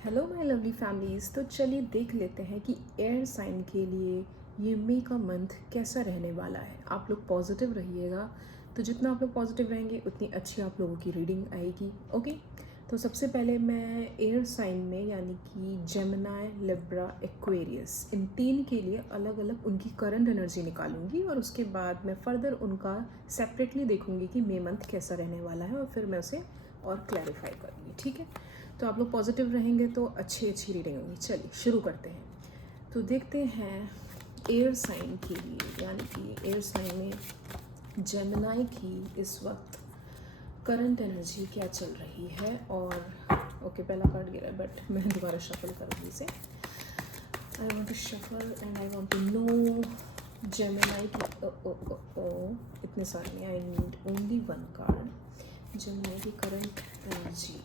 Hello my lovely families. तो चलिए देख लेते हैं कि एयर साइन के लिए ये मई का मंथ कैसा रहने वाला है। आप लोग पॉजिटिव रहिएगा, तो जितना आप लोग पॉजिटिव रहेंगे उतनी अच्छी आप लोगों की रीडिंग आएगी। ओके, तो सबसे पहले मैं एयर साइन में यानी कि जेमिनी, लिब्रा, एक्वेरियस, इन तीन के लिए अलग अलग उनकी करंट एनर्जी निकालूंगी और उसके बाद मैं फर्दर उनका सेपरेटली देखूंगी कि मई मंथ कैसा रहने वाला है और फिर मैं उसे और क्लैरिफाई करूँगी। ठीक है, तो आप लोग पॉजिटिव रहेंगे तो अच्छी रीडिंग होगी। चलिए शुरू करते हैं। तो देखते हैं एयर साइन के लिए यानी कि एयर साइन में जेमिनी की इस वक्त करंट एनर्जी क्या चल रही है। और ओके, पहला कार्ड गिरा है बट मैं दोबारा शफल करूँगी इसे। I want to shuffle and I want to know Gemini की इतने सारे नहीं, I need only one card. Gemini की current energy,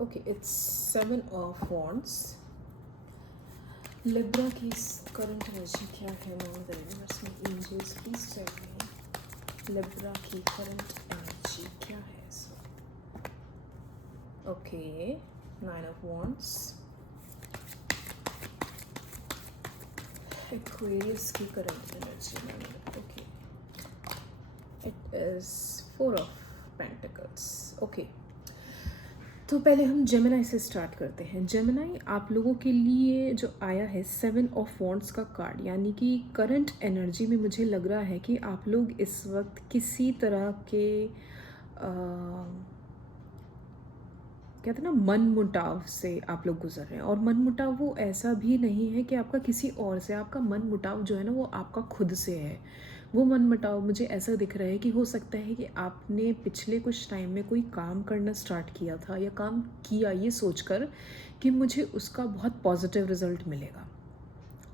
okay, it's 7 of wands. Libra की करंट एनर्जी क्या है? द यूनिवर्स में angels please tell me Libra की करंट एनर्जी क्या है इस वक्त। Okay, 9 of wands. एक्वेरियस की current energy, okay, it is 4 of pentacles. Okay, तो पहले हम जेमिनी से स्टार्ट करते हैं। जेमिनी, आप लोगों के लिए जो आया है 7 ऑफ वॉन्ड्स का कार्ड, यानी कि करंट एनर्जी में मुझे लग रहा है कि आप लोग इस वक्त किसी तरह के कहते हैं ना मन मुटाव से आप लोग गुजर रहे हैं। और मन मुटाव वो ऐसा भी नहीं है कि आपका किसी और से, आपका मन मुटाव जो है ना वो आपका खुद से है। वो मन मुटाव मुझे ऐसा दिख रहा है कि हो सकता है कि आपने पिछले कुछ टाइम में कोई काम करना स्टार्ट किया था या काम किया ये सोचकर कि मुझे उसका बहुत पॉजिटिव रिजल्ट मिलेगा,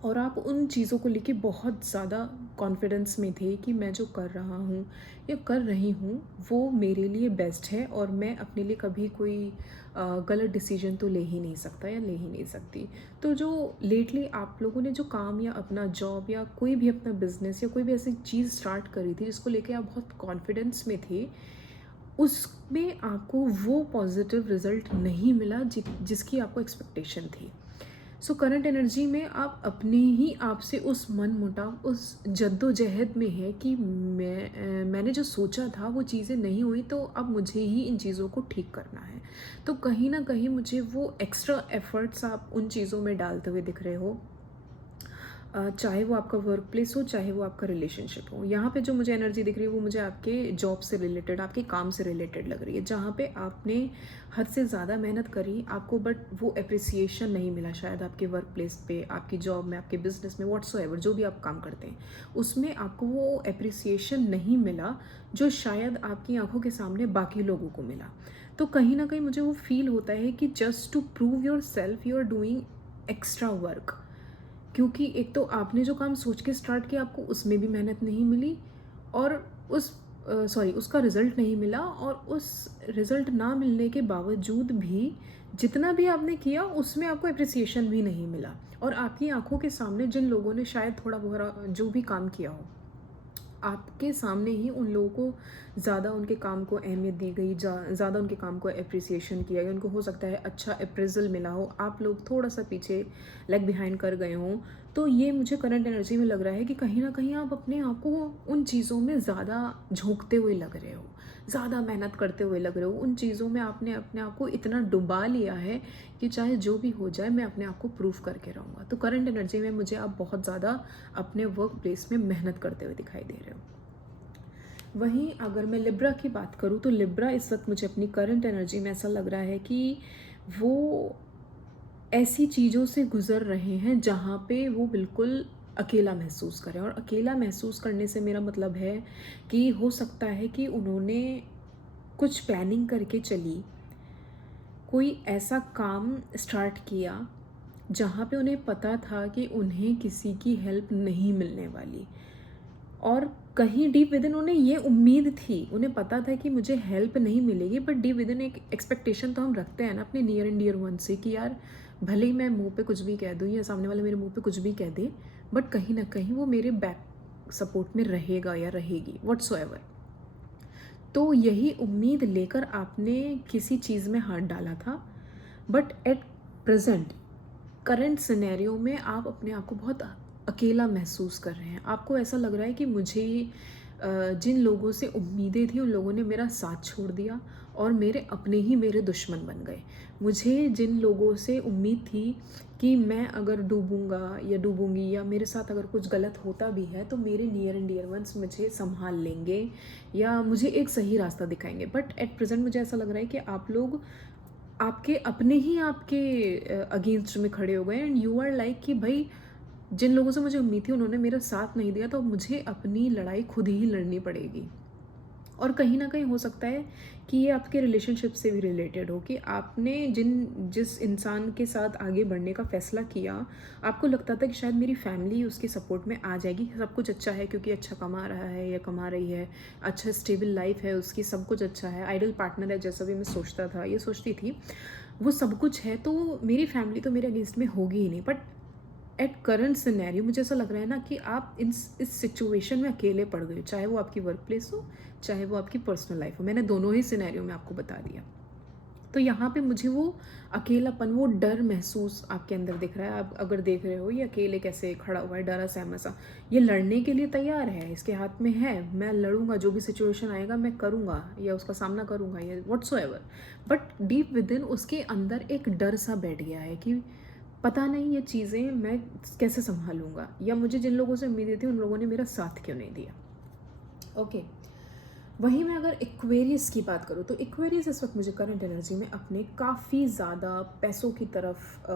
और आप उन चीज़ों को लेके बहुत ज़्यादा कॉन्फिडेंस में थे कि मैं जो कर रहा हूँ या कर रही हूँ वो मेरे लिए बेस्ट है और मैं अपने लिए कभी कोई गलत डिसीजन तो ले ही नहीं सकता या ले ही नहीं सकती। तो जो लेटली आप लोगों ने जो काम या अपना जॉब या कोई भी अपना बिजनेस या कोई भी ऐसी चीज़ स्टार्ट करी थी जिसको लेके आप बहुत कॉन्फिडेंस में थे, उसमें आपको वो पॉजिटिव रिजल्ट नहीं मिला जिसकी आपको एक्सपेक्टेशन थी। सो करंट एनर्जी में आप अपने ही आप से उस मन मुटाव, उस जद्दोजहद में है कि मैंने जो सोचा था वो चीज़ें नहीं हुई, तो अब मुझे ही इन चीज़ों को ठीक करना है। तो कहीं ना कहीं मुझे वो एक्स्ट्रा एफर्ट्स आप उन चीज़ों में डालते हुए दिख रहे हो, चाहे वो आपका वर्क प्लेस हो चाहे वो आपका रिलेशनशिप हो। यहाँ पे जो मुझे एनर्जी दिख रही है वो मुझे आपके जॉब से रिलेटेड, आपके काम से रिलेटेड लग रही है, जहाँ पे आपने हद से ज़्यादा मेहनत करी आपको बट वो अप्रिसिएशन नहीं मिला। शायद आपके वर्क प्लेस पे, आपकी जॉब में, आपके बिजनेस में, व्हाट्सोएवर जो भी आप काम करते हैं उसमें आपको वो अप्रिसिएशन नहीं मिला जो शायद आपकी आंखों के सामने बाकी लोगों को मिला। तो कहीं ना कहीं मुझे वो फील होता है कि just to prove yourself you are doing extra work, क्योंकि एक तो आपने जो काम सोच के स्टार्ट किया आपको उसमें भी मेहनत नहीं मिली और उसका रिज़ल्ट नहीं मिला, और उस रिज़ल्ट ना मिलने के बावजूद भी जितना भी आपने किया उसमें आपको अप्रिसिएशन भी नहीं मिला। और आपकी आंखों के सामने जिन लोगों ने शायद थोड़ा बहुत जो भी काम किया हो, आपके सामने ही उन लोगों को ज़्यादा उनके काम को अहमियत दी गई, ज़्यादा उनके काम को अप्रिसिएशन किया गया, उनको हो सकता है अच्छा अप्रेजल मिला हो, आप लोग थोड़ा सा पीछे लेग बिहाइंड कर गए हों। तो ये मुझे करंट एनर्जी में लग रहा है कि कहीं ना कहीं आप अपने आप को उन चीज़ों में ज़्यादा झोंकते हुए लग रहे हो, ज़्यादा मेहनत करते हुए लग रहे हो। उन चीज़ों में आपने अपने आप को इतना डुबा लिया है कि चाहे जो भी हो जाए मैं अपने आप को प्रूफ करके रहूँगा। तो करंट एनर्जी में मुझे आप बहुत ज़्यादा अपने वर्क प्लेस में मेहनत करते हुए दिखाई दे रहे हो। वहीं अगर मैं लिब्रा की बात करूँ तो लिब्रा इस वक्त मुझे अपनी करंट एनर्जी में ऐसा लग रहा है कि वो ऐसी चीज़ों से गुज़र रहे हैं जहाँ पे वो बिल्कुल अकेला महसूस करें। और अकेला महसूस करने से मेरा मतलब है कि हो सकता है कि उन्होंने कुछ प्लानिंग करके चली, कोई ऐसा काम स्टार्ट किया जहाँ पे उन्हें पता था कि उन्हें किसी की हेल्प नहीं मिलने वाली, और कहीं डीप विद इन उन्हें ये उम्मीद थी, उन्हें पता था कि मुझे हेल्प नहीं मिलेगी, बट डीप विद इन एक एक्सपेक्टेशन तो हम रखते हैं ना अपने नियर एंड डियर वन से कि यार भले ही मैं मुंह पे कुछ भी कह दूँ या सामने वाले मेरे मुंह पे कुछ भी कह दे, बट कहीं ना कहीं वो मेरे बैक सपोर्ट में रहेगा या रहेगी व्हाट्सोएवर। तो यही उम्मीद लेकर आपने किसी चीज़ में हाथ डाला था, but at present current scenario में आप अपने आप को बहुत अकेला महसूस कर रहे हैं। आपको ऐसा लग रहा है कि मुझे जिन लोगों से उम्मीदें थी उन लोगों ने मेरा साथ छोड़ दिया और मेरे अपने ही मेरे दुश्मन बन गए। मुझे जिन लोगों से उम्मीद थी कि मैं अगर डूबूँगा या डूबूँगी या मेरे साथ अगर कुछ गलत होता भी है तो मेरे नियर एंड डियर वंस मुझे सँभाल लेंगे या मुझे एक सही रास्ता दिखाएँगे। बट एट प्रेज़ेंट मुझे ऐसा लग रहा है कि आप लोग आपके अपने ही आपके अगेंस्ट में खड़े हो गए एंड यू आर लाइक कि भाई जिन लोगों से मुझे उम्मीद थी उन्होंने मेरा साथ नहीं दिया तो मुझे अपनी लड़ाई खुद ही लड़नी पड़ेगी। और कहीं न कहीं हो सकता है कि ये आपके रिलेशनशिप से भी रिलेटेड हो कि आपने जिस इंसान के साथ आगे बढ़ने का फ़ैसला किया, आपको लगता था कि शायद मेरी फैमिली उसके सपोर्ट में आ जाएगी, सब कुछ अच्छा है क्योंकि अच्छा कमा रहा है या कमा रही है, अच्छा स्टेबल लाइफ़ है उसकी, सब कुछ अच्छा है, आइडियल पार्टनर है जैसा भी मैं सोचता था, ये सोचती थी, वो सब कुछ है तो मेरी फैमिली तो मेरे अगेंस्ट में होगी ही नहीं। बट एट करंट सिनेरियो मुझे ऐसा लग रहा है ना कि आप इस सिचुएशन में अकेले पड़ गए हो, चाहे वो आपकी वर्क प्लेस हो, चाहे वो आपकी पर्सनल लाइफ हो। मैंने दोनों ही सिनेरियो में आपको बता दिया। तो यहाँ पे मुझे वो अकेलापन, वो डर महसूस आपके अंदर दिख रहा है। आप अगर देख रहे हो ये अकेले कैसे खड़ा हुआ है, डरा सहमा सा, ये लड़ने के लिए तैयार है, इसके हाथ में है, मैं लड़ूंगा, जो भी सिचुएशन आएगा मैं करूँगा या उसका सामना करूँगा या whatsoever. But deep with in उसके अंदर एक डर सा बैठ गया है कि पता नहीं ये चीज़ें मैं कैसे सँभालूँगा या मुझे जिन लोगों से उम्मीदें थी उन लोगों ने मेरा साथ क्यों नहीं दिया। ओके, वहीं मैं अगर एक्वेरियस की बात करूँ तो एक्वेरियस इस वक्त मुझे करंट एनर्जी में अपने काफ़ी ज़्यादा पैसों की तरफ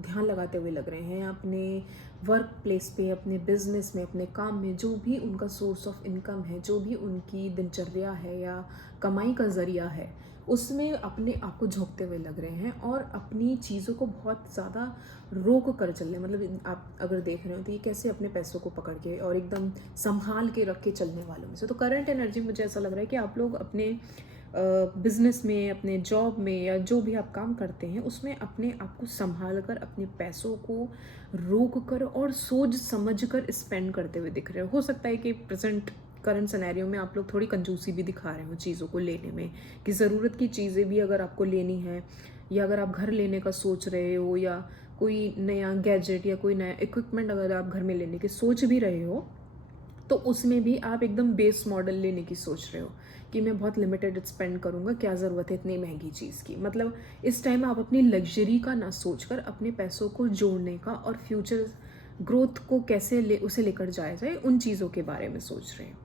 ध्यान लगाते हुए लग रहे हैं। अपने वर्क प्लेस पे, अपने बिजनेस में, अपने काम में जो भी उनका सोर्स ऑफ इनकम है, जो भी उनकी दिनचर्या है या कमाई का ज़रिया है, उसमें अपने आप को झोंकते हुए लग रहे हैं और अपनी चीज़ों को बहुत ज़्यादा रोक कर चल रहे हैं। मतलब आप अगर देख रहे हो तो ये कैसे अपने पैसों को पकड़ के और एकदम संभाल के रख के चलने वालों में से। तो करंट एनर्जी मुझे ऐसा लग रहा है कि आप लोग अपने बिजनेस में, अपने जॉब में या जो भी आप काम करते हैं उसमें अपने आप को संभाल कर, अपने पैसों को रोक कर और सोच समझ कर स्पेंड करते हुए दिख रहे हो सकता है कि प्रेजेंट करंट सिनेरियो में आप लोग थोड़ी कंजूसी भी दिखा रहे हो चीज़ों को लेने में, कि ज़रूरत की चीज़ें भी अगर आपको लेनी है या अगर आप घर लेने का सोच रहे हो या कोई नया गैजेट या कोई नया इक्विपमेंट अगर आप घर में लेने की सोच भी रहे हो तो उसमें भी आप एकदम बेस मॉडल लेने की सोच रहे हो कि मैं बहुत लिमिटेड स्पेंड करूँगा, क्या ज़रूरत है इतनी महंगी चीज़ की। मतलब इस टाइम आप अपनी लग्जरी का ना सोचकर अपने पैसों को जोड़ने का और फ्यूचर ग्रोथ को कैसे उसे लेकर जाया जाए उन चीज़ों के बारे में सोच रहे हैं।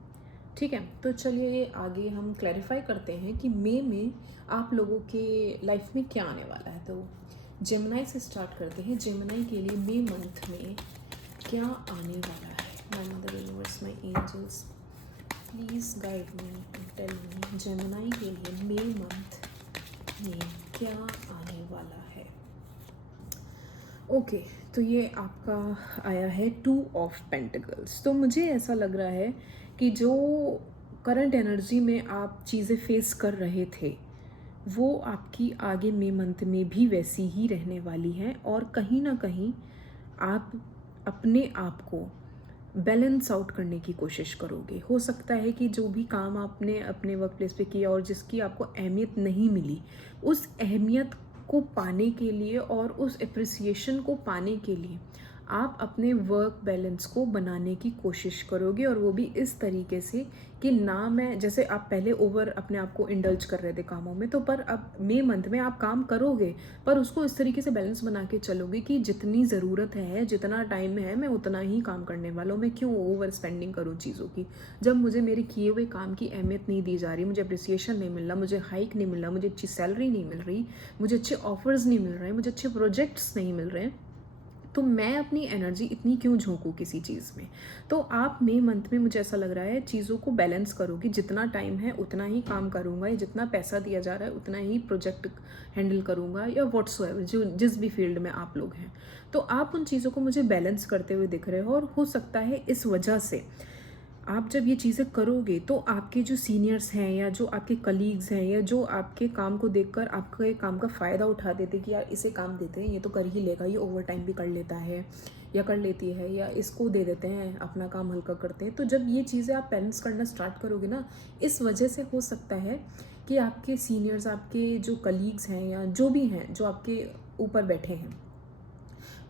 ठीक है, तो चलिए आगे हम क्लैरिफाई करते हैं कि मई में आप लोगों के लाइफ में क्या आने वाला है। तो जेमिनी से स्टार्ट करते हैं। जेमिनी के लिए मई मंथ में क्या आने वाला है। My mother universe, my angels, please guide me and tell me Gemini के लिए मई मंथ में क्या आने वाला है। ओके, तो ये आपका आया है 2 ऑफ पेंटिकल्स। तो मुझे ऐसा लग रहा है कि जो करंट एनर्जी में आप चीज़ें फेस कर रहे थे वो आपकी आगे मई मंथ में भी वैसी ही रहने वाली हैं और कहीं ना कहीं आप अपने आप को बैलेंस आउट करने की कोशिश करोगे। हो सकता है कि जो भी काम आपने अपने वर्क प्लेस पे किया और जिसकी आपको अहमियत नहीं मिली, उस अहमियत को पाने के लिए और उस एप्रिसिएशन को पाने के लिए आप अपने वर्क बैलेंस को बनाने की कोशिश करोगे और वो भी इस तरीके से कि ना, मैं जैसे आप पहले ओवर अपने आप को इंडल्ज कर रहे थे कामों में, तो पर अब मई मंथ में आप काम करोगे पर उसको इस तरीके से बैलेंस बना के चलोगे कि जितनी ज़रूरत है, जितना टाइम है, मैं उतना ही काम करने वाला हूँ। मैं क्यों ओवर स्पेंडिंग करूँ चीज़ों की, जब मुझे मेरे किए हुए काम की अहमियत नहीं दी जा रही, मुझे अप्रिसिएशन नहीं मिल रहा, मुझे हाइक नहीं मिल रहा, मुझे अच्छी सैलरी नहीं मिल रही, मुझे अच्छे ऑफर्स नहीं मिल रहे, मुझे अच्छे प्रोजेक्ट्स नहीं मिल रहे हैं, तो मैं अपनी एनर्जी इतनी क्यों झोंकूँ किसी चीज़ में। तो आप मई मंथ में मुझे ऐसा लग रहा है चीज़ों को बैलेंस करोगी, जितना टाइम है उतना ही काम करूँगा या जितना पैसा दिया जा रहा है उतना ही प्रोजेक्ट हैंडल करूँगा या व्हाट्सएवर जो जिस भी फील्ड में आप लोग हैं। तो आप उन चीज़ों को मुझे बैलेंस करते हुए दिख रहे हो और हो सकता है इस वजह से आप जब ये चीज़ें करोगे तो आपके जो सीनियर्स हैं या जो आपके कलीग्स हैं या जो आपके काम को देखकर आपके काम का फ़ायदा उठा देते कि यार इसे काम देते हैं, ये तो कर ही लेगा, ये ओवर टाइम भी कर लेता है या कर लेती है, या इसको दे देते हैं, अपना काम हल्का करते हैं। तो जब ये चीज़ें आप बैलेंस करना स्टार्ट करोगे ना, इस वजह से हो सकता है कि आपके सीनियर्स, आपके जो कलीग्स हैं या जो भी हैं, जो आपके ऊपर बैठे हैं,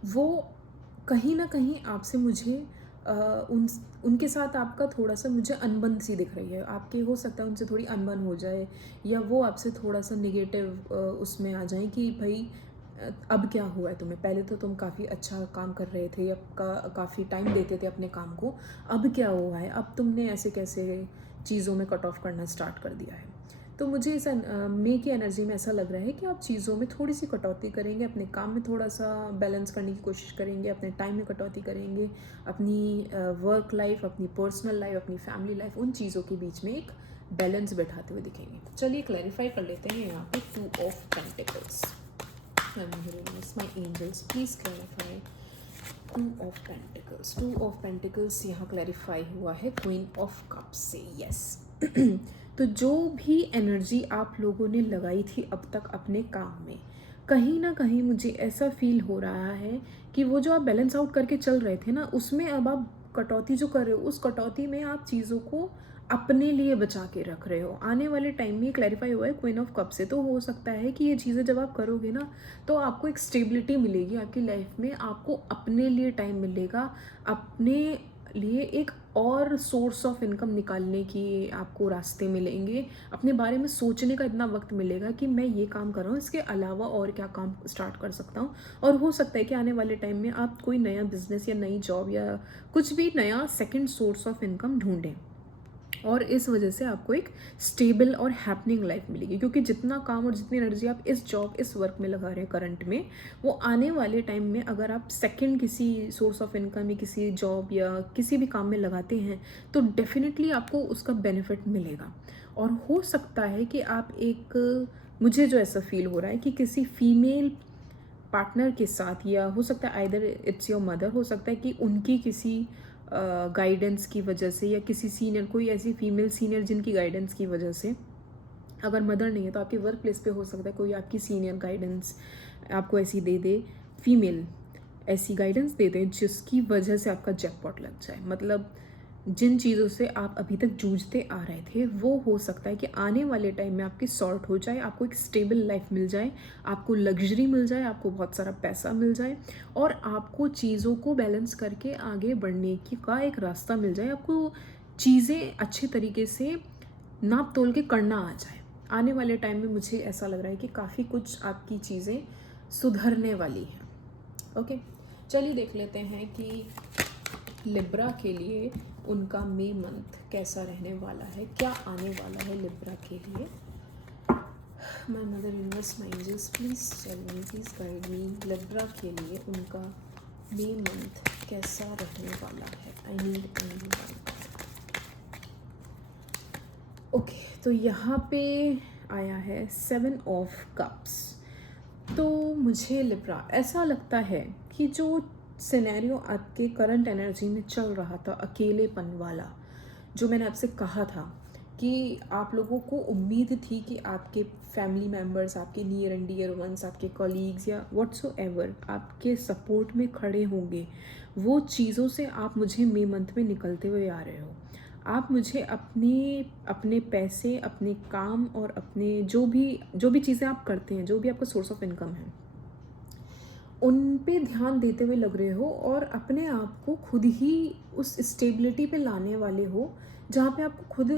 वो कहीं न कहीं आपसे मुझे अ, उन उनके साथ आपका थोड़ा-सा मुझे अनबन सी दिख रही है। आपके हो सकता है उनसे थोड़ी अनबन हो जाए, या वो आपसे थोड़ा-सा नेगेटिव उसमें आ जाएँ कि भई अब क्या हुआ है तुम्हें? पहले तो तुम काफ़ी अच्छा काम कर रहे थे, अब काफ़ी टाइम देते थे अपने काम को, अब क्या हुआ है? अब तुमने ऐसे कैसे चीज़ों में कट ऑफ करना स्टार्ट कर दिया है? तो मुझे इस मई की एनर्जी में ऐसा लग रहा है कि आप चीज़ों में थोड़ी-सी कटौती करेंगे, अपने काम में थोड़ा-सा बैलेंस करने की कोशिश करेंगे, अपने टाइम में कटौती करेंगे, अपनी वर्क लाइफ़, अपनी पर्सनल लाइफ़, अपनी फैमिली लाइफ़, उन चीज़ों के बीच में एक बैलेंस बैठाते हुए दिखेंगे। चलिए क्लैरिफ़ाई कर लेते हैं यहाँ पे 2 of pentacles. My angels please clarify 2 of pentacles. 2 of pentacles यहाँ क्लैरिफ़ाई हुआ है क्वीन ऑफ कप्स से। यस। तो जो भी एनर्जी आप लोगों ने लगाई थी अब तक अपने काम में, कहीं न कहीं मुझे ऐसा फ़ील हो रहा है कि वो जो आप बैलेंस आउट करके चल रहे थे ना, उसमें अब आप कटौती जो कर रहे हो, उस कटौती में आप चीज़ों को अपने लिए बचा के रख रहे हो। आने वाले टाइम में क्लैरिफ़ाई हुआ है क्वीन ऑफ कप से, तो हो सकता है कि ये चीज़ें जब आप करोगे ना, तो आपको एक स्टेबिलिटी मिलेगी आपकी लाइफ़ में, आपको अपने लिए टाइम मिलेगा, अपने लिए एक और सोर्स ऑफ इनकम निकालने की आपको रास्ते मिलेंगे, अपने बारे में सोचने का इतना वक्त मिलेगा कि मैं ये काम कर रहा हूँ, इसके अलावा और क्या काम स्टार्ट कर सकता हूँ। और हो सकता है कि आने वाले टाइम में आप कोई नया बिजनेस या नई जॉब या कुछ भी नया सेकंड सोर्स ऑफ इनकम ढूंढें, और इस वजह से आपको एक स्टेबल और हैपनिंग लाइफ मिलेगी, क्योंकि जितना काम और जितनी एनर्जी आप इस जॉब, इस वर्क में लगा रहे हैं करंट में, वो आने वाले टाइम में अगर आप सेकंड किसी सोर्स ऑफ इनकम या किसी जॉब या किसी भी काम में लगाते हैं, तो डेफिनेटली आपको उसका बेनिफिट मिलेगा। और हो सकता है कि आप एक, मुझे जो ऐसा फील हो रहा है कि किसी फीमेल पार्टनर के साथ, या हो सकता है आइदर इट्स योर मदर, हो सकता है कि उनकी किसी गाइडेंस की वजह से, या किसी सीनियर, कोई ऐसी फीमेल सीनियर जिनकी गाइडेंस की वजह से, अगर मदर नहीं है तो आपके वर्क प्लेस पे हो सकता है कोई आपकी सीनियर गाइडेंस आपको ऐसी दे दे, फीमेल ऐसी गाइडेंस दे दे जिसकी वजह से आपका जैकपॉट लग जाए। मतलब जिन चीज़ों से आप अभी तक जूझते आ रहे थे, वो हो सकता है कि आने वाले टाइम में आपकी सॉर्ट हो जाए, आपको एक स्टेबल लाइफ मिल जाए, आपको लग्जरी मिल जाए, आपको बहुत सारा पैसा मिल जाए, और आपको चीज़ों को बैलेंस करके आगे बढ़ने की का एक रास्ता मिल जाए, आपको चीज़ें अच्छे तरीके से नाप तोल के करना आ जाए। आने वाले टाइम में मुझे ऐसा लग रहा है कि काफ़ी कुछ आपकी चीज़ें सुधरने वाली हैं। ओके, चलिए देख लेते हैं कि लिब्रा के लिए उनका मई मंथ कैसा रहने वाला है, क्या आने वाला है लिब्रा के लिए। My mother universe, my angels please tell me, please guide me, Libra के लिए उनका मई मंथ कैसा रहने वाला है। I need only one. Okay, तो यहाँ पे आया है 7 ऑफ कप्स। तो मुझे लिब्रा ऐसा लगता है कि जो सिनेरियो आपके करंट एनर्जी में चल रहा था, अकेलेपन वाला, जो मैंने आपसे कहा था कि आप लोगों को उम्मीद थी कि आपके फैमिली मेम्बर्स, आपके नियर एंड डियर वंस, आपके कॉलीग्स या व्हाट्सोएवर आपके सपोर्ट में खड़े होंगे, वो चीज़ों से आप मुझे मई मंथ में निकलते हुए आ रहे हो। आप मुझे अपने पैसे, अपने काम और अपने जो भी चीज़ें आप करते हैं, जो भी आपका सोर्स ऑफ इनकम है, उन पे ध्यान देते हुए लग रहे हो, और अपने आप को खुद ही उस स्टेबिलिटी पे लाने वाले हो जहाँ पे आपको खुद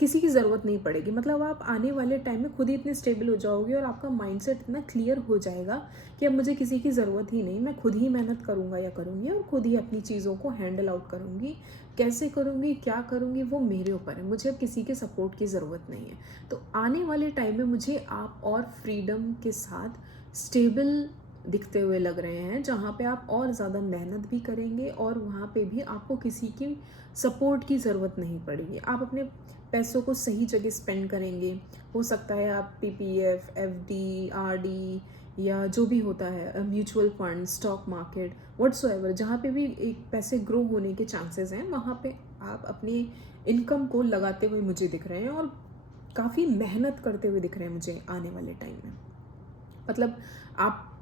किसी की ज़रूरत नहीं पड़ेगी। मतलब आप आने वाले टाइम में खुद ही इतने स्टेबल हो जाओगे, और आपका माइंडसेट इतना क्लियर हो जाएगा कि अब मुझे किसी की ज़रूरत ही नहीं, मैं खुद ही मेहनत करूँगा या करूँगी, और खुद ही अपनी चीज़ों को हैंडल आउट करूँगी। कैसे करूँगी, क्या करूँगी, वो मेरे ऊपर है, मुझे अब किसी के सपोर्ट की ज़रूरत नहीं है। तो आने वाले टाइम में मुझे आप और फ्रीडम के साथ स्टेबल दिखते हुए लग रहे हैं, जहाँ पे आप और ज़्यादा मेहनत भी करेंगे, और वहाँ पे भी आपको किसी की सपोर्ट की ज़रूरत नहीं पड़ेगी। आप अपने पैसों को सही जगह स्पेंड करेंगे। हो सकता है आप पीपीएफ, एफडी, आरडी, या जो भी होता है, mutual fund, stock market, whatsoever, जहाँ पे भी एक पैसे ग्रो होने के चांसेस हैं, वहाँ पे आप अपनी इनकम को लगाते हुए मुझे दिख रहे हैं, और काफ़ी मेहनत करते हुए दिख रहे हैं मुझे आने वाले टाइम में। मतलब आप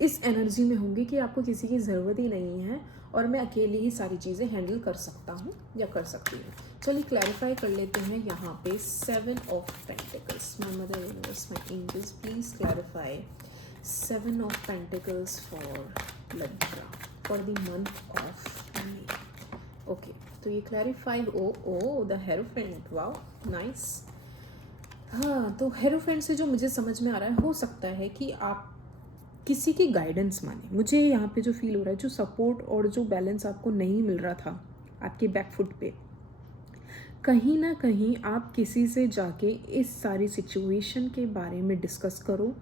इस एनर्जी में होंगे कि आपको किसी की ज़रूरत ही नहीं है और मैं अकेले ही सारी चीज़ें हैंडल कर सकता हूँ या कर सकती हूँ। चलिए क्लैरिफाई कर लेते हैं यहाँ पे 7 of pentacles. My mother universe, my angels, please clarify 7 of pentacles for Libra for the month of May. Okay, तो ये clarify oh the hierophant, wow nice. हाँ, तो हेरोफेंट से जो मुझे समझ में आ रहा है, हो सकता है कि आप किसी की गाइडेंस माने। मुझे यहाँ पे जो फील हो रहा है, जो सपोर्ट और जो बैलेंस आपको नहीं मिल रहा था आपके बैकफुट पे, कहीं ना कहीं आप किसी से जाके इस सारी सिचुएशन के बारे में डिस्कस करो।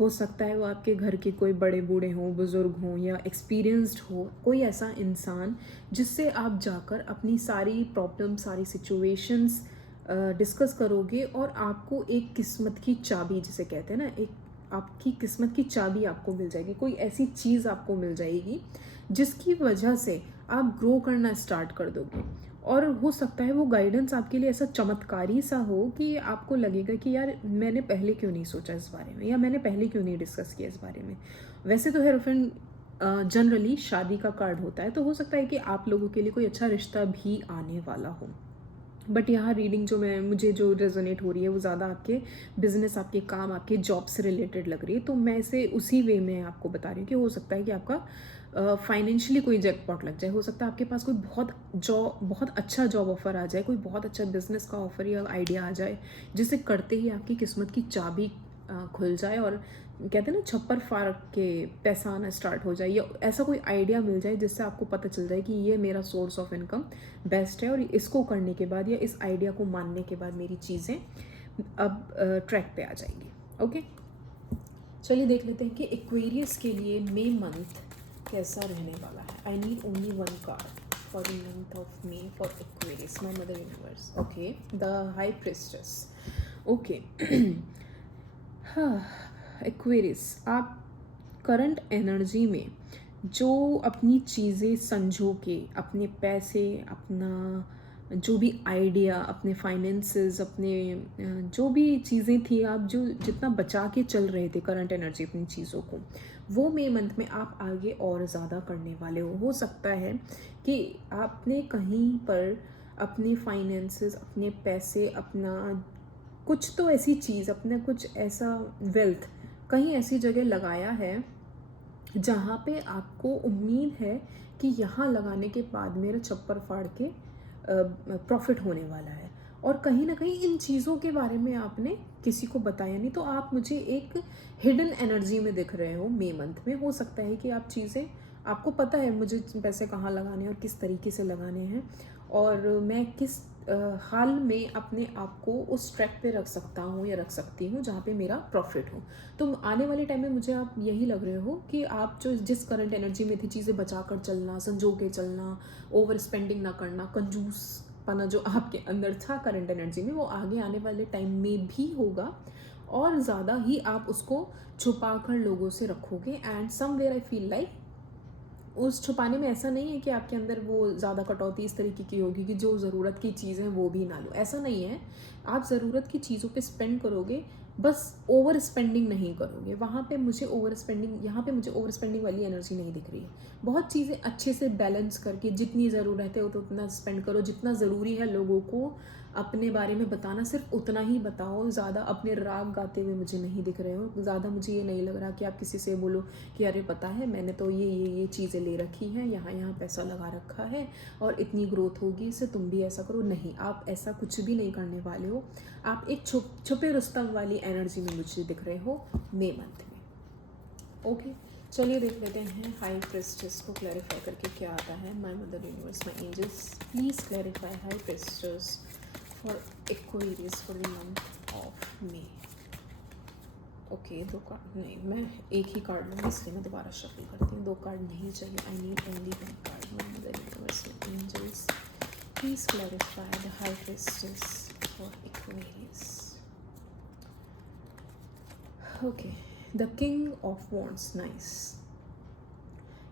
हो सकता है वो आपके घर के कोई बड़े बूढ़े हों, बुज़ुर्ग हों या एक्सपीरियंस्ड हो, कोई ऐसा इंसान जिससे आप जाकर अपनी सारी प्रॉब्लम, सारी सिचुएशंस डिस्कस करोगे और आपको एक किस्मत की चाबी जिसे कहते हैं ना, एक आपकी किस्मत की चाबी आपको मिल जाएगी। कोई ऐसी चीज़ आपको मिल जाएगी जिसकी वजह से आप ग्रो करना स्टार्ट कर दोगे। और हो सकता है वो गाइडेंस आपके लिए ऐसा चमत्कारी सा हो कि आपको लगेगा कि यार मैंने पहले क्यों नहीं सोचा इस बारे में, या मैंने पहले क्यों नहीं डिस्कस किया इस बारे में। वैसे तो हेरोफेंट जनरली शादी का कार्ड होता है, तो हो सकता है कि आप लोगों के लिए कोई अच्छा रिश्ता भी आने वाला हो। बट यहाँ रीडिंग जो मुझे जो रेजोनेट हो रही है वो ज़्यादा आपके बिजनेस, आपके काम, आपके जॉब से रिलेटेड लग रही है। तो मैं इसे उसी वे में आपको बता रही हूँ कि हो सकता है कि आपका फाइनेंशियली कोई जैकपॉट लग जाए। हो सकता है आपके पास कोई बहुत अच्छा जॉब ऑफर आ जाए, कोई बहुत अच्छा बिजनेस का ऑफर या आइडिया आ जाए जिसे करते ही आपकी किस्मत की चाबी खुल जाए और कहते हैं ना छप्पर फाड़ के पैसा आना स्टार्ट हो जाए, या ऐसा कोई आइडिया मिल जाए जिससे आपको पता चल जाए कि ये मेरा सोर्स ऑफ इनकम बेस्ट है और इसको करने के बाद या इस आइडिया को मानने के बाद मेरी चीज़ें अब ट्रैक पे आ जाएंगी। ओके, चलिए देख लेते हैं कि एक्वेरियस के लिए मे मंथ कैसा रहने वाला है। I need only one card for the month of may for Aquarius, my mother universe. Okay, the high priestess. Okay, हाँ, एक्वेरियस, आप करंट एनर्जी में जो अपनी चीज़ें संजो के, अपने पैसे, अपना जो भी आइडिया, अपने फाइनेंसेस, अपने जो भी चीज़ें थी, आप जो जितना बचा के चल रहे थे करंट एनर्जी अपनी चीज़ों को, वो मई मंथ में आप आगे और ज़्यादा करने वाले हो सकता है कि आपने कहीं पर अपने फाइनेंसेस, अपने पैसे, अपना कुछ तो ऐसी चीज़, अपना कुछ ऐसा वेल्थ कहीं ऐसी जगह लगाया है जहाँ पे आपको उम्मीद है कि यहाँ लगाने के बाद मेरा छप्पर फाड़ के प्रॉफिट होने वाला है, और कहीं ना कहीं इन चीज़ों के बारे में आपने किसी को बताया नहीं। तो आप मुझे एक हिडन एनर्जी में दिख रहे हो मई मंथ में। हो सकता है कि आप चीज़ें, आपको पता है मुझे पैसे कहाँ लगाने हैं और किस तरीके से लगाने हैं, और मैं किस हाल में अपने आप को उस ट्रैक पे रख सकता हूँ या रख सकती हूँ जहाँ पे मेरा प्रॉफिट हो। तो आने वाले टाइम में मुझे आप यही लग रहे हो कि आप जो जिस करंट एनर्जी में थी, चीज़ें बचा कर चलना, संजो के चलना, ओवर स्पेंडिंग ना करना, कंजूस पना जो आपके अंदर था करंट एनर्जी में, वो आगे आने वाले टाइम में भी होगा और ज़्यादा ही आप उसको छुपा कर लोगों से रखोगे। And somewhere I feel like उस छुपाने में ऐसा नहीं है कि आपके अंदर वो ज़्यादा कटौती इस तरीके की होगी कि जो ज़रूरत की चीज़ें वो भी ना लो, ऐसा नहीं है। आप ज़रूरत की चीज़ों पे स्पेंड करोगे, बस ओवर स्पेंडिंग नहीं करोगे। वहाँ पे मुझे ओवर स्पेंडिंग, यहाँ पे मुझे ओवर स्पेंडिंग वाली एनर्जी नहीं दिख रही है। बहुत चीज़ें अच्छे से बैलेंस करके, जितनी ज़रूरत है तो उतना स्पेंड करो, जितना ज़रूरी है लोगों को अपने बारे में बताना सिर्फ उतना ही बताओ। ज़्यादा अपने राग गाते हुए मुझे नहीं दिख रहे हो। ज़्यादा मुझे ये नहीं लग रहा कि आप किसी से बोलो कि अरे पता है मैंने तो ये चीज़ें ले रखी हैं, यहाँ यहाँ पैसा लगा रखा है और इतनी ग्रोथ होगी इससे, तुम भी ऐसा करो। नहीं, आप ऐसा कुछ भी नहीं करने वाले हो। आप एक छुपे रुस्तम वाली एनर्जी में मुझे दिख रहे हो मई मंथ में। ओके, चलिए देख लेते हैं हाई प्रेस्टेस को क्लैरिफाई करके क्या आता है। My mother universe, my angels, please clarify high priestess for Aquarius for the month of May. Okay, दो कार्ड नहीं, मैं एक ही कार्ड लूँगी इसलिए मैं दोबारा शफल करती हूँ। दो कार्ड नहीं चाहिए, I need only one card. My mother universe, my angels, please clarify the high priestess for Aquarius. Okay, the king of wands, nice.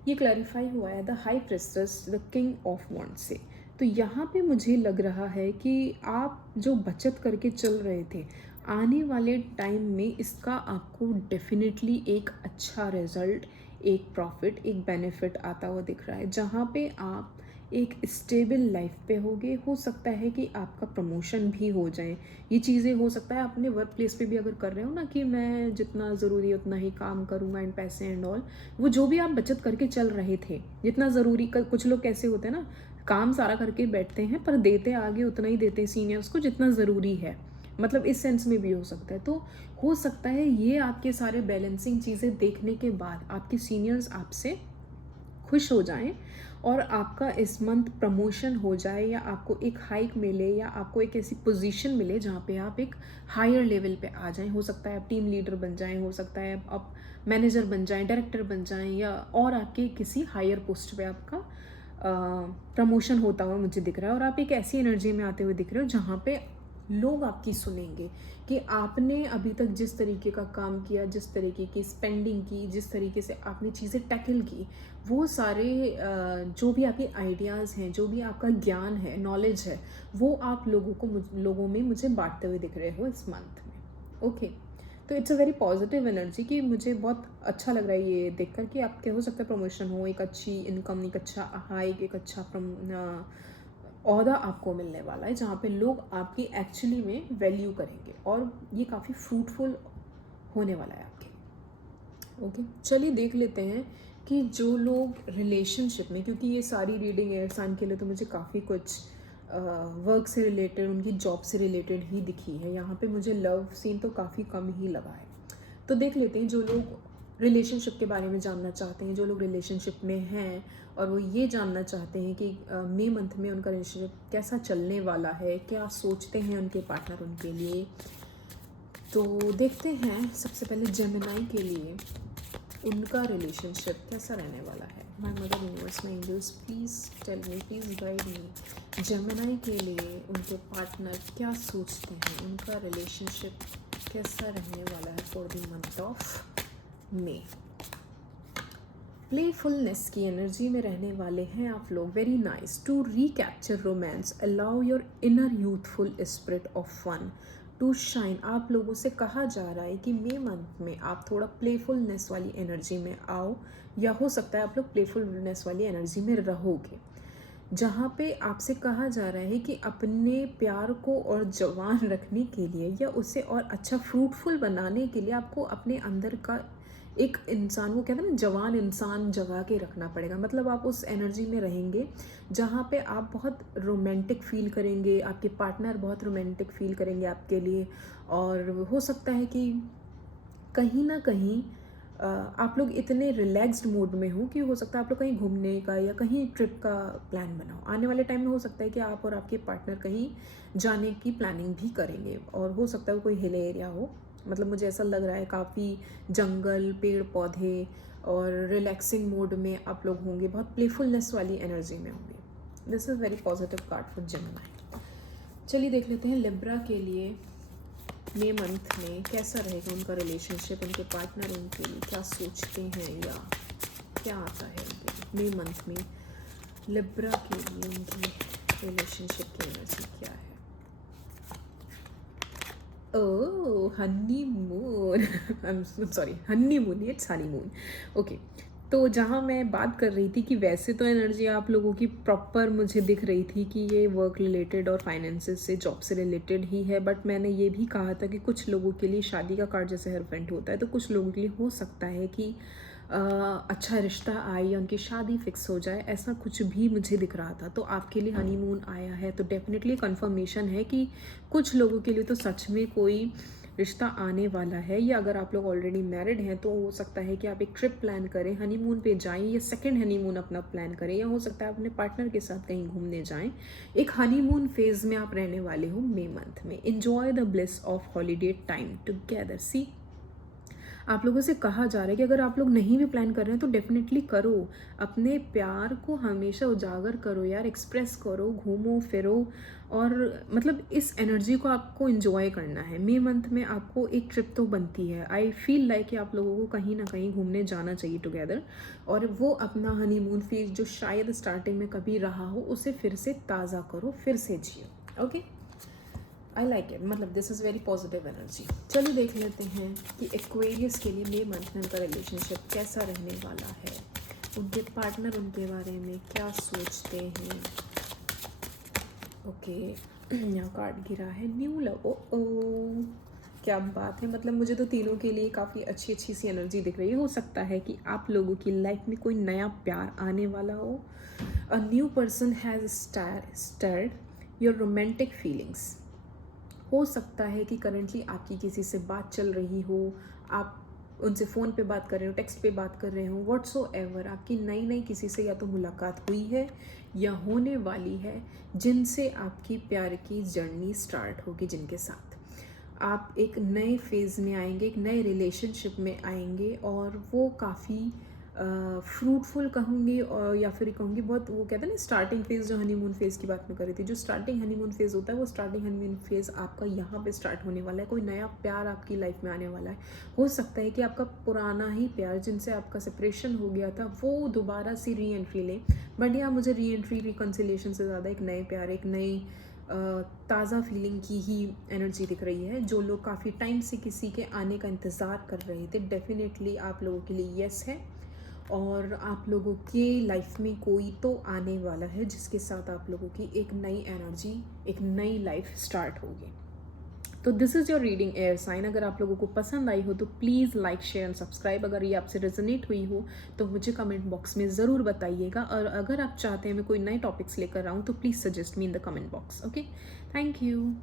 ये क्लैरिफाई हुआ है the high priestess, the king of wands से। तो यहाँ पे मुझे लग रहा है कि आप जो बचत करके चल रहे थे, आने वाले टाइम में इसका आपको डेफिनेटली एक अच्छा रिजल्ट, एक प्रॉफिट, एक बेनिफिट आता हुआ दिख रहा है, जहाँ पे आप एक स्टेबल लाइफ पे होगे। हो सकता है कि आपका प्रमोशन भी हो जाए। ये चीज़ें हो सकता है अपने वर्क प्लेस पे भी अगर कर रहे हो ना, कि मैं जितना ज़रूरी है उतना ही काम करूँगा एंड पैसे एंड ऑल, वो जो भी आप बचत करके चल रहे थे, जितना ज़रूरी कुछ लोग कैसे होते हैं ना, काम सारा करके बैठते हैं पर देते आगे उतना ही देते हैं सीनियर्स को जितना ज़रूरी है, मतलब इस सेंस में भी हो सकता है। तो हो सकता है ये आपके सारे बैलेंसिंग चीज़ें देखने के बाद आपके सीनियर्स आपसे खुश हो जाएं और आपका इस मंथ प्रमोशन हो जाए, या आपको एक हाइक मिले, या आपको एक ऐसी पोजीशन मिले जहाँ पे आप एक हायर लेवल पे आ जाएं। हो सकता है आप टीम लीडर बन जाएं, हो सकता है आप मैनेजर बन जाएं, डायरेक्टर बन जाएं, या और आपके किसी हायर पोस्ट पे आपका प्रमोशन होता हुआ मुझे दिख रहा है। और आप एक ऐसी एनर्जी में आते हुए दिख रहे हो जहाँ पे लोग आपकी सुनेंगे कि आपने अभी तक जिस तरीके का काम किया, जिस तरीके की स्पेंडिंग की, जिस तरीके से आपने चीज़ें टैकल की, वो सारे जो भी आपके आइडियाज़ हैं, जो भी आपका ज्ञान है, नॉलेज है, वो आप लोगों में मुझे बांटते हुए दिख रहे हो इस मंथ में। ओके, तो it's a very positive energy कि मुझे बहुत अच्छा लग रहा है ये देखकर कि आपके हो सकता है प्रमोशन हो, एक अच्छी इनकम, एक अच्छा हाइक, एक अच्छा ओहदा आपको मिलने वाला है जहाँ पे लोग आपकी एक्चुअली में वैल्यू करेंगे, और ये काफ़ी फ्रूटफुल होने वाला है आपके। ओके, चलिए देख लेते हैं कि जो लोग रिलेशनशिप में, क्योंकि ये सारी रीडिंग एयर साइन के लिए तो मुझे काफ़ी कुछ वर्क से रिलेटेड, उनकी जॉब से रिलेटेड ही दिखी है। यहाँ पे मुझे लव सीन तो काफ़ी कम ही लगा है। तो देख लेते हैं जो लोग रिलेशनशिप के बारे में जानना चाहते हैं, जो लोग रिलेशनशिप में हैं और वो ये जानना चाहते हैं कि मई मंथ में उनका रिलेशनशिप कैसा चलने वाला है, क्या सोचते हैं उनके पार्टनर उनके लिए। तो देखते हैं सबसे पहले जेमिनाई के लिए उनका रिलेशनशिप कैसा रहने वाला है। My mother universe, my angels, please tell me, please guide me. Gemini के लिए उनके पार्टनर क्या सोचते हैं, उनका रिलेशनशिप कैसा रहने वाला है for the month of May. Playfulness की एनर्जी में रहने वाले हैं आप लोग। Very nice. To recapture romance, allow your inner youthful spirit of fun to shine. आप लोगों से कहा जा रहा है कि मई मंथ में आप थोड़ा प्लेफुलनेस वाली एनर्जी में आओ, या हो सकता है आप लोग प्लेफुलनेस वाली एनर्जी में रहोगे, जहाँ पे आपसे कहा जा रहा है कि अपने प्यार को और जवान रखने के लिए, या उसे और अच्छा फ्रूटफुल बनाने के लिए, आपको अपने अंदर का एक इंसान, वो कहते हैं ना जवान इंसान, जगा के रखना पड़ेगा। मतलब आप उस एनर्जी में रहेंगे जहाँ पे आप बहुत रोमांटिक फील करेंगे, आपके पार्टनर बहुत रोमांटिक फील करेंगे आपके लिए, और हो सकता है कि कहीं ना कहीं आप लोग इतने रिलैक्स्ड मूड में हो कि हो सकता है आप लोग कहीं घूमने का या कहीं ट्रिप का प्लान बनाओ। आने वाले टाइम में हो सकता है कि आप और आपके पार्टनर कहीं जाने की प्लानिंग भी करेंगे, और हो सकता है वो कोई हिल एरिया हो। मतलब मुझे ऐसा लग रहा है काफ़ी जंगल, पेड़ पौधे और रिलैक्सिंग मोड में आप लोग होंगे, बहुत प्लेफुलनेस वाली एनर्जी में होंगे। This is very positive card for Gemini. चलिए देख लेते हैं लिब्रा के लिए मई मंथ में कैसा रहेगा उनका रिलेशनशिप, उनके पार्टनर उनके लिए क्या सोचते हैं, या क्या आता है उनके मई मंथ में लिब्रा के लिए उनकी रिलेशनशिप की एनर्जी क्या है। Oh, honeymoon. I am sorry, honeymoon, it's honeymoon. Okay, तो जहाँ मैं बात कर रही थी कि वैसे तो एनर्जी आप लोगों की प्रॉपर मुझे दिख रही थी कि ये वर्क रिलेटेड और फाइनेंसेस से, जॉब से रिलेटेड ही है, बट मैंने ये भी कहा था कि कुछ लोगों के लिए शादी का कार्ड जैसे हेरफेंट होता है, तो कुछ लोगों के लिए हो सकता है कि अच्छा रिश्ता आए या उनकी शादी फिक्स हो जाए, ऐसा कुछ भी मुझे दिख रहा था। तो आपके लिए हनीमून आया है तो डेफिनेटली कंफर्मेशन है कि कुछ लोगों के लिए तो सच में कोई रिश्ता आने वाला है, या अगर आप लोग ऑलरेडी मैरिड हैं तो हो सकता है कि आप एक ट्रिप प्लान करें, हनीमून पे जाएं, या सेकंड हनीमून अपना प्लान करें, या हो सकता है अपने पार्टनर के साथ कहीं घूमने जाएं। एक हनीमून फेज में आप रहने वाले हो मई मंथ में। Enjoy the bliss of holiday time together. See, आप लोगों से कहा जा रहा है कि अगर आप लोग नहीं भी प्लान कर रहे हैं तो डेफिनेटली करो, अपने प्यार को हमेशा उजागर करो यार, एक्सप्रेस करो, घूमो फिरो, और मतलब इस एनर्जी को आपको एंजॉय करना है। मई मंथ में आपको एक ट्रिप तो बनती है। आई फील लाइक कि आप लोगों को कहीं ना कहीं घूमने जाना चाहिए टुगेदर, और वो अपना हनीमून फेज जो शायद स्टार्टिंग में कभी रहा हो उसे फिर से ताज़ा करो, फिर से जियो। ओके, आई लाइक इट, मतलब this is very positive energy. चलिए देख लेते हैं कि एक्वेरियस के लिए मे मंथ में उनका रिलेशनशिप कैसा रहने वाला है, उनके पार्टनर उनके बारे में क्या सोचते हैं। ओके, यहाँ कार्ड गिरा है न्यू लव। ओ क्या बात है, मतलब मुझे तो तीनों के लिए काफ़ी अच्छी अच्छी सी एनर्जी दिख रही है। हो सकता है कि आप लोगों की लाइफ में कोई नया प्यार आने वाला हो। A new person has started your romantic feelings. हो सकता है कि करंटली आपकी किसी से बात चल रही हो, आप उनसे फ़ोन पे बात कर रहे हो, टेक्स्ट पे बात कर रहे हो, व्हाट्सोएवर आपकी नई नई किसी से या तो मुलाकात हुई है या होने वाली है, जिनसे आपकी प्यार की जर्नी स्टार्ट होगी, जिनके साथ आप एक नए फेज़ में आएंगे, एक नए रिलेशनशिप में आएंगे, और वो काफ़ी फ्रूटफुल कहूँगी, और या फिर कहूँगी बहुत, वो कहते हैं ना स्टार्टिंग फेज़, जो हनीमून फेज़ की बात मैं कर रही थी, जो स्टार्टिंग हनीमून फेज़ होता है, वो स्टार्टिंग हनीमून फेज़ आपका यहाँ पे स्टार्ट होने वाला है। कोई नया प्यार आपकी लाइफ में आने वाला है। हो सकता है कि आपका पुराना ही प्यार, जिनसे आपका सेपरेशन हो गया था, वो दोबारा से री एंट्री ले। बट यहाँ मुझे री एंट्री रिकन्सिलेशन से ज़्यादा एक नए प्यार, एक नई ताज़ा फीलिंग की ही एनर्जी दिख रही है। जो लोग काफ़ी टाइम से किसी के आने का इंतज़ार कर रहे थे, डेफिनेटली आप लोगों के लिए येस है, और आप लोगों के लाइफ में कोई तो आने वाला है, जिसके साथ आप लोगों की एक नई एनर्जी, एक नई लाइफ स्टार्ट होगी। तो this is your reading air sign. अगर आप लोगों को पसंद आई हो तो please like, share and subscribe. अगर ये आपसे रेजोनेट हुई हो तो मुझे कमेंट बॉक्स में ज़रूर बताइएगा, और अगर आप चाहते हैं मैं कोई नए टॉपिक्स लेकर आऊँ तो please suggest me in the comment box. Okay, thank you.